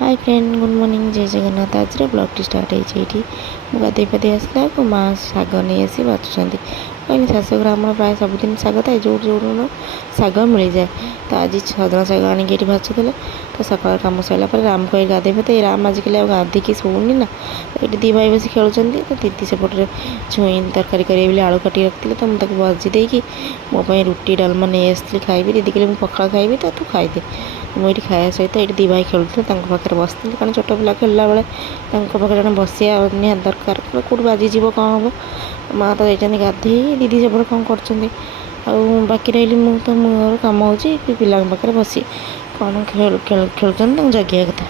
Hi friend good morning जय जगन्नाथ आज blog T start होती गाधे पाधे आसला को माँ शाग नहीं आसी बाचुंट कहीं शाशुघर आम प्राय सबुदिन शाग थाए जो जो शाग मिल जाए तो आज सजना शाग आनिक भाजुले तो सकाल कम सरला राम को गाधे पाते राम आजिकल गाधिकी शोनी ना ये दी भाई बस खेलुं तो दीदी सेपटे छुई तरकारी करें आलू काटी रखी तो मुझे भाजी देकी मोपाई रुटी डालमा नहीं आसती खाइबी दीदी कहले पखाड़ खाइबी तो तू खाईदे मुझे खाया सहित ये दी भाई खेलुते पाखे बसती कारण छोट पिला खेलला बेले पाखे जन बसिया निहाती दरकार कौट बाजिज कौन हम माँ तो जाती गाधे दीदी सब कौन कर बाकी रही तो मोर कम हो पिला पाखे बसी कौन खेलुन जगिया कथा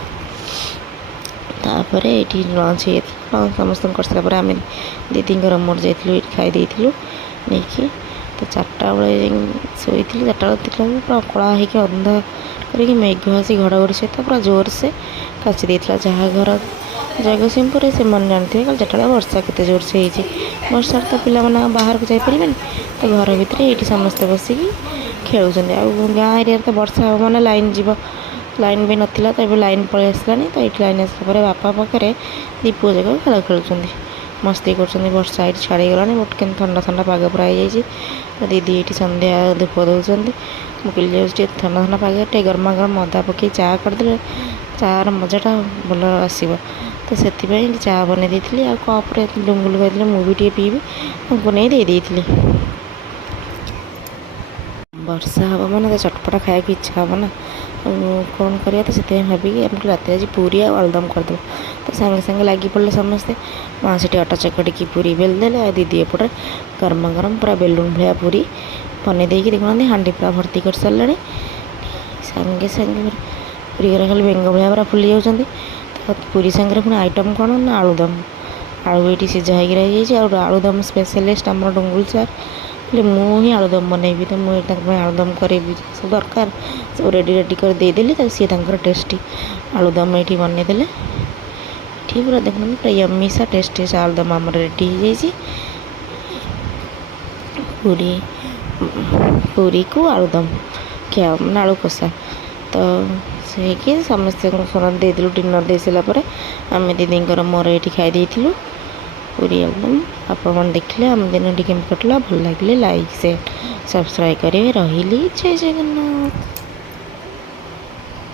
तापर ये लंच हो समस्त कर सारापर आम दीदी मोर जाइलु खाई नहीं कि तो 4टा बेले शोई 4टा बेले पूरा कला हो अंधा करके मेघ आसी घड़घड़ी सहित पूरा जोर से काची देता जहाँ घर जगतसिंहपुर से मन जानते कल 4टा वर्षा के जोर से होती वर्षा तो पिला बाहर को जापर तो घर भितर ये समस्ते बसिकी खेलुँच गाँ एरिया तो वर्षा हम मैंने लाइन जीव लाइन भी नाला तो लाइन पलि आसला तो ये लाइन आसला बापा पाखे दीपू जगह खेल खेलुं मस्ती कर वर्षा ये छाड़ी गला बट कि ठंडा ठंडा पाग पूरा हो तो दीदी ये संध्या धूप दौरान मुझे जाऊँ ठंडा ठंडा पागे गरमा गरम अदा पकई चा करदे चार मजाटा भल आसो तो से चा बन दी आ कप्रे डुंगुल कहते मुझे पीबी उनको नहीं दे देती वर्षा हम मैंने तो चटपटा खाया इच्छा हम ना कौन करिया तो से भाविकी आमको रात आज पूरी आलुदम करदे तो सागे सागे लगी पड़े समस्ते माँ से अटा चकटिकी पूरी बेलदेले आ दीदी एपटे गरमा गरम पूरा बेलुन भाया पूरी बन देकी देखुना हाँडी पूरा भर्ती कर सारे सागे सागे पूरी खाली बेंग भाया पूरा फुली जाती तो पूरी सागर पुणी आइटम कौन ना आलुदम आलू ये सीझा हो आलुदम स्पेशलिस्ट आम डुंगुल सार मुझे आलुदम बनैबी तो मुझे आलुदम करी सब दरकार सब रेडी रेडी कर देदेली तो सी टेस्टी आलुदम ये बनईदे ठीक पूरा देखना पूरा यम्मी सा टेस्टी सा आलुदम आम रेडी हो जाए पूरी पूरी को आलुदम क्या मैंने आलू कषा तो से समस्ते देदेलु डिनर दे सारापर आम दीदी मोर ये खाई पूरी आलुदम आपण देखले आम दिन टी कटला भल लगे लाइक शेयर सब्सक्राइब करेंगे रही जय जगन्नाथ।